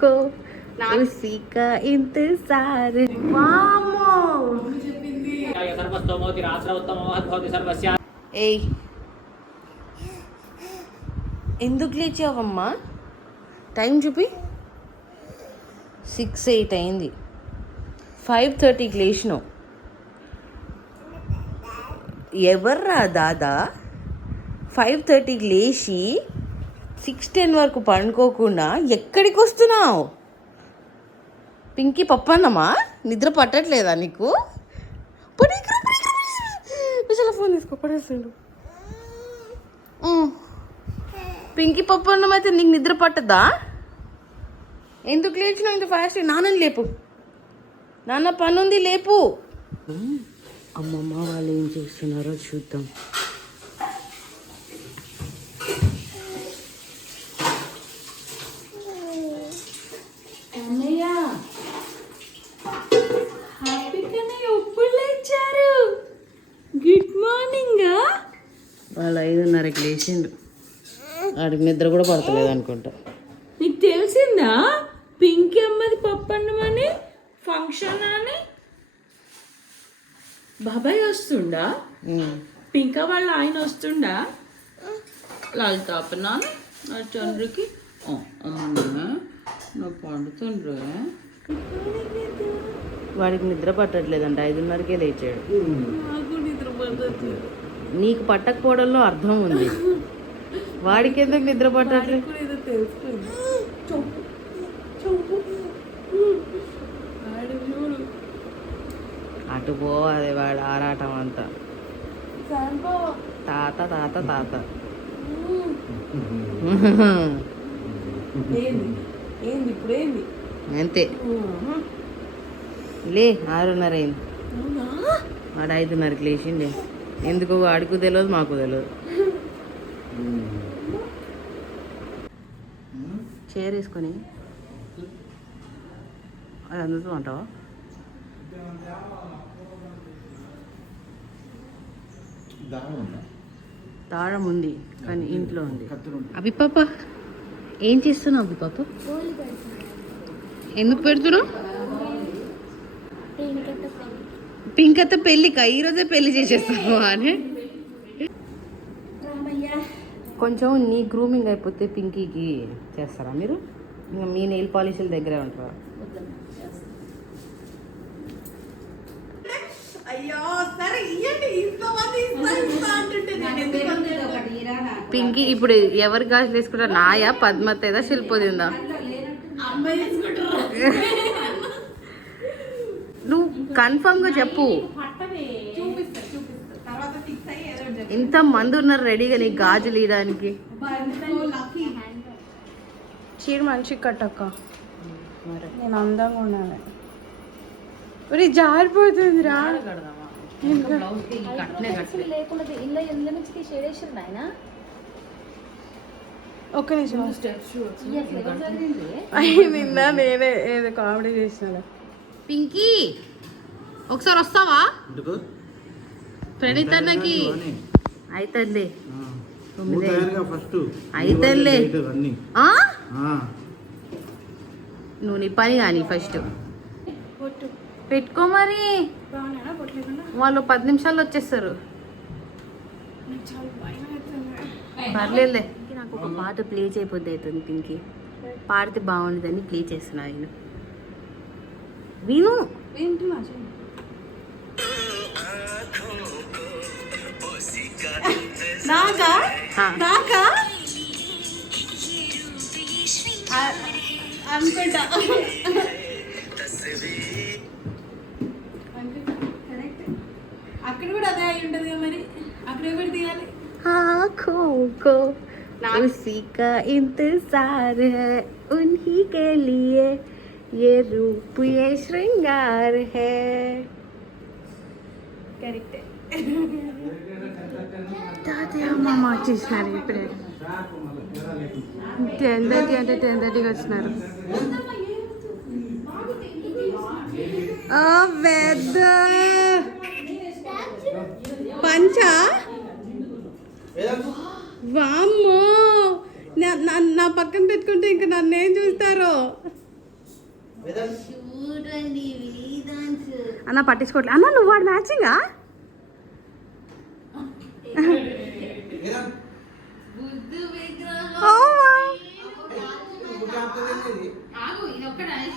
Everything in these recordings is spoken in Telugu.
को उसी का इंतजार. वामो ఏయ్ ఎందుకు లేచావమ్మా? టైం చూపి. 6:08 అయింది. 5:30కి లేచినావు. ఎవర్రా దాదా 5:30కి లేచి 6:10 వరకు పండుకోకుండా ఎక్కడికి వస్తున్నావు? పింకీ పప్పన్నమ్మా, నిద్ర పట్టట్లేదా నీకు? విశాల ఫోన్ తీసుకో, పడేసాడు. పింకీ పప్పన్నం అయితే నీకు నిద్ర పట్టదా? ఎందుకు లేచినావు ఇంత ఫాస్ట్? నాన్నని లేపు, నాన్న పనుంది, లేపు. అమ్మమ్మ వాళ్ళు ఏం చేస్తున్నారో చూద్దాం. Good morning. వాళ్ళు 5:30కి లేచిండు. వాడికి నిద్ర కూడా పడతలేదు అనుకుంటా. నీకు తెలిసిందా పింకీ అమ్మది పప్పన్నమని ఫంక్షన్ అని? బాబాయ్ వస్తుండా, పింకా వాళ్ళ ఆయన వస్తుండా, లలితాపనా నా తండ్రికి నా పండుతుండ్రు. వాడికి నిద్ర పట్టట్లేదంట, 5:30కే లేచాడు. నాకు నిద్ర పట్టట్లేదు. నీకు పట్టకపోవడంలో అర్థం ఉంది. వాడికి ఎందుకు నిద్ర పట్టట్లేదు? తెలుసుకోండి. అటు పో, అదే వాడు ఆరాటం అంతా. తాత తాత తాత. ఏంది ఇప్పుడు? ఏంది అంతే. లే 6:30 అయింది. వాడు 5:30కి లేచిండే. ఎందుకు వాడికి తెలియదు, మాకు తెలియదు. చైర్ వేసుకొని అది అందుతూ అంటావా? తాళం ఉంది కానీ ఇంట్లో ఉంది. అభి పాప ఏం చేస్తున్నావు? అభి పాప ఎందుకు పెడుతున్నావు? పింకత్త పెళ్ళికా? ఈరోజే పెళ్లి చేసేస్తావు అని. కొంచెం నీ గ్రూమింగ్ అయిపోతే పింకీకి చేస్తారా మీరు? ఇంకా మీ నెయిల్ పాలిష్ల దగ్గరే ఉంటారా? పింకీ ఇప్పుడు ఎవరు గాజులు వేసుకుంటారు? నాయా, పద్మతేదా, శిల్పదిందా? నువ్వు కన్ఫర్మ్ గా చెప్పు. ఇంత మంది ఉన్నారు రెడీగా నీకు గాజులు ఇవ్వడానికి. చీర మంచిగా కట్టక్క, నేను అందంగా ఉండాలి. జారిపోతుంది రా. ఒక్క నిమిషం. నిన్న నేనే ఏదో కామెడీ చేసిన. పింకీ ఒకసారి వస్తావా? ప్రణీత్ అన్నకి అయితేలే అయితేలే. నువ్వు నీ పని కానీ ఫస్ట్ పెట్టుకో. మరి వాళ్ళు 10 నిమిషాల్లో వచ్చేస్తారు. పర్లేదులే. నాకు ఒక పాట ప్లే చేయబోద్ది అవుతుంది. పింకీ పాడితే బాగుండదని ప్లే చేస్తున్నా. నేను విను. నాకా నాకా అనుకుంటా. అక్కడ కూడా అదే అయి ఉంటుంది మరి. అక్కడ ఎవరు తీయాలి? आँखों को उसी का इंतजार है, उन्हीं के लिए ये रूप ये श्रृंगार है. కరెక్టే. తాతయ్య అమ్మమ్మ వచ్చేసినారు ఇప్పుడే. 10:30 అంటే 10:30కి వచ్చినారు. పంచా వామ్మో, నా పక్కన పెట్టుకుంటే ఇంకా నన్ను ఏం చూస్తారో. చూడండి వీరాన్స్. అన్న పట్టించుకోవట్లే. అన్న నువ్వు వాడు మ్యాచింగా? బుద్ధు విగ్రహం. ఆగు ఇది ఒక్కడ ఆగు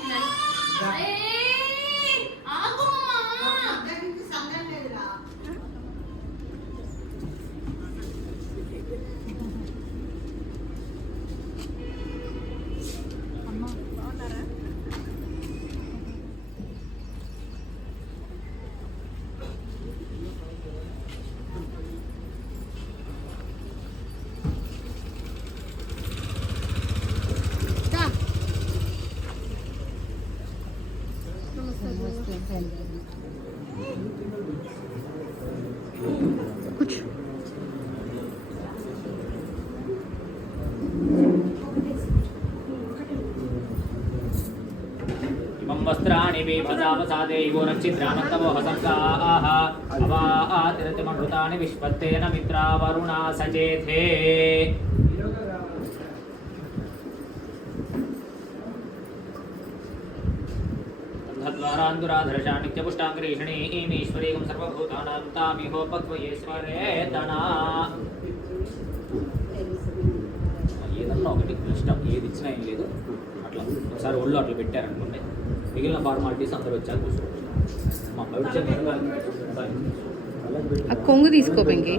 కూర్చో. इमं वस्त्राणि बीभसावसादे इवो नक्षिद्रामन्तवो हसर्गाः अवातिरतिमनृतानि विश्वत्तेन मित्रा वरुणा सचेथे धद्वारान्दुराधर्षा नित्यपुष्टाङ्गरीषिणी ईमीश्वरीकं सर्वभूतानां तामिहोपक्वयेश्वरेतना ఏదన్నా ఒకటి ఇష్టం ఏది ఇచ్చినా ఏం లేదు అట్లా ఒకసారి ఒళ్ళు అట్లా పెట్టారనుకోండి మిగిలిన ఫార్మాలిటీస్ అందరూ వచ్చాక కూర్చోవచ్చు మా బయట ఆ కొంగు తీసుకో పెంకి.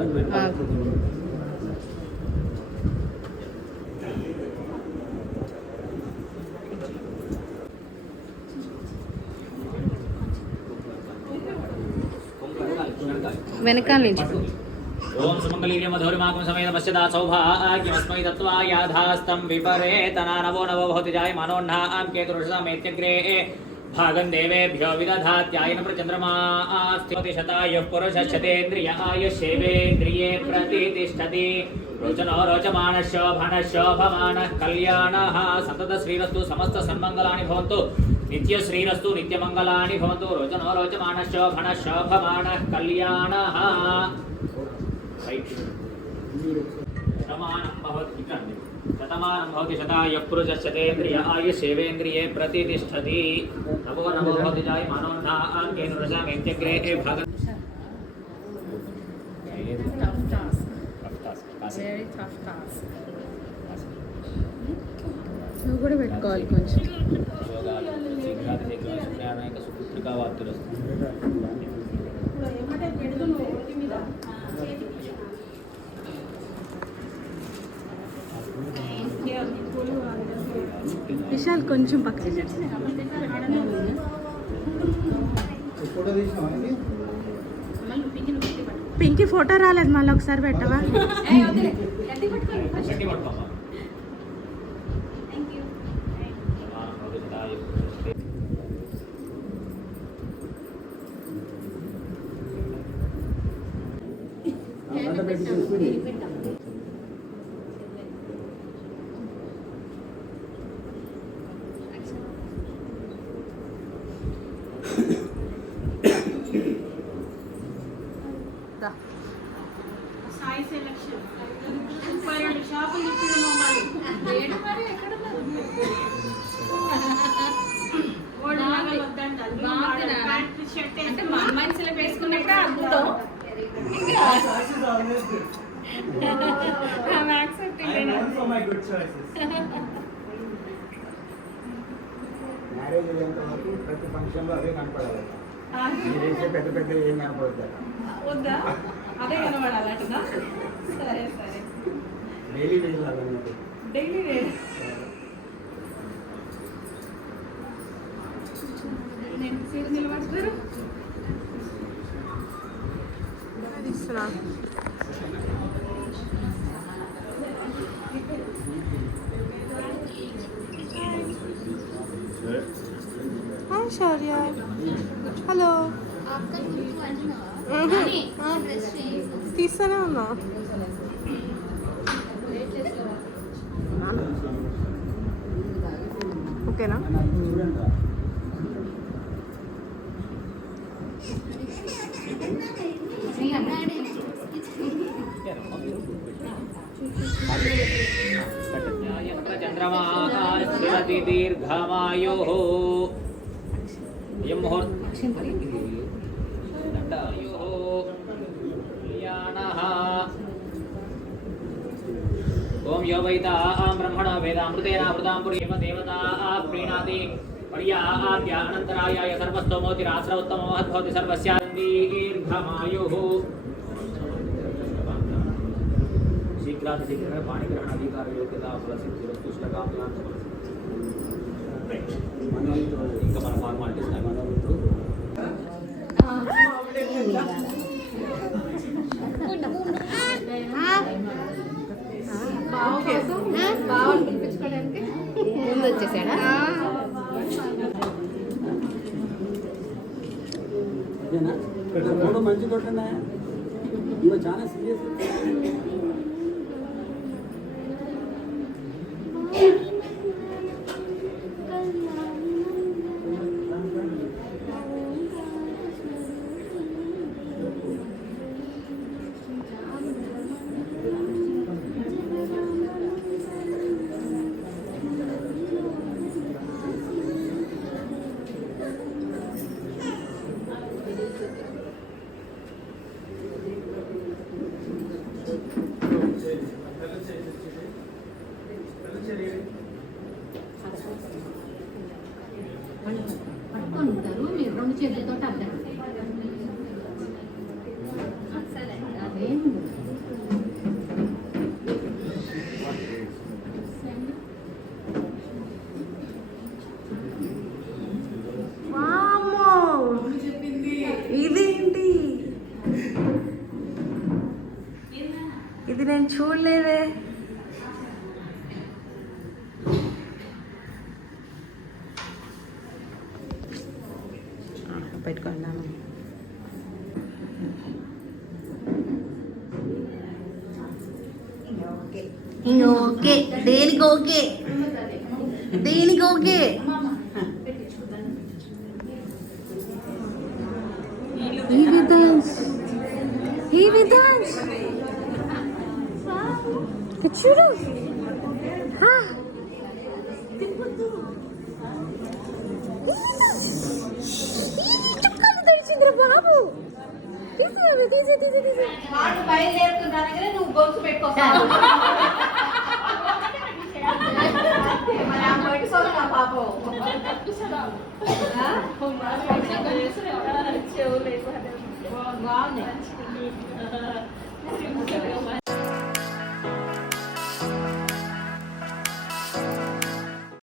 వెనకాల నుంచి ఓం సుమంగళీర్యం మధురిమాకం సమేత పశ్యదా సౌభాగ్యమస్మై దత్వా యాధాస్తం విపరేతనా నవో నవో భవతి జాయమానోన్నాం కేతురుషసామేత్యగ్రే భాగం దేవేభ్యో విదధాత్యాయన ప్రచంద్రమాస్తి శతాయుః పురుషశతేంద్రియాయ శేవేంద్రియే ప్రతిష్టతి రోచనో రోచమానశోభనశోభమానః కళ్యాణః సంతత శ్రీరస్తు సమస్త సన్మంగళాని భవంతు నిత్య శ్రీరస్తు నిత్యమంగళాని భవంతు రోచనో రోచమానశోభనశోభమానః కళ్యాణః శతమానం భవతి శతమానం భవతి శతాయుః పురుషశతేంద్రియ ఆయుష్యేవేంద్రియే ప్రతిష్టతి నవో నవో భవతి జాయమానోన్నాం కేతురుషసామేత్యగ్రే భాగం నువ్వు కూడా పెట్టుకోవాలి కొంచెం. సుపుత్రికా వార్తలు విశాల్ కొంచెం పక్కన. పింకీ ఫోటో రాలేదు, మళ్ళీ ఒకసారి పెట్టవా? సాయి సెలక్షన్ షాపులు ఇప్పుడు అంటే మా అమ్మాయిని వేసుకున్నాక అద్భుతం. మ్యారేజ్ అయ్యేంత వరకు ప్రతి ఫంక్షన్లో అదే కనపడాలి. మీరు వేసే పెద్ద పెద్ద ఏం కనపడతారు? వద్దా అదే కనబడాలంటున్నా. సరే సరే డైలీ వేయాలి. డైలీ వేరు నేను సీర నిలబడతారు. హాయ్ శౌర్య. హలో. తీస్తూనే ఉన్నా. ఓకేనా? చంద్రమా भवति दीर्घमायुः अयं दण्डायुः कल्याणः ओम यो वैता ब्रह्मण वेदामृतेन अमृतां पुरीम देवता प्रीणाति पर्याद्य अनन्तरायाय सर्वस्तोमोतिराश्रवोत्तमो महद्भवति सर्वस्यादीर्घमायुः शीघ्रातिशीघ्रेण पाणिग्रहण अधिकार योग्यता फलसिद्धिरस्तु श्लोकां ఇంకా మన ఫార్మాలిటీస్ బాగా పిలిపించుకోవడానికి ముందు వచ్చేసాడా మంచి కొట్టండి ఇవి చాలా సీరియస్ పట్టుకొని ఉంటారు మీరు రెండు చేతులతో అర్థం అదే ఇదేంటి ఇది నేను చూడలేదే పెట్టుకున్నాను ఓకే దేనికి ఓకే దేనికి ఓకే ఈ విధాన్స్ చూడు చుక్కలు తెరిచిందిరా బాబు తీసే వాడు బయలుదేరుతున్నానగానే నువ్వు గొలుసు పెట్టుకోవాలి పాపం బాగుంది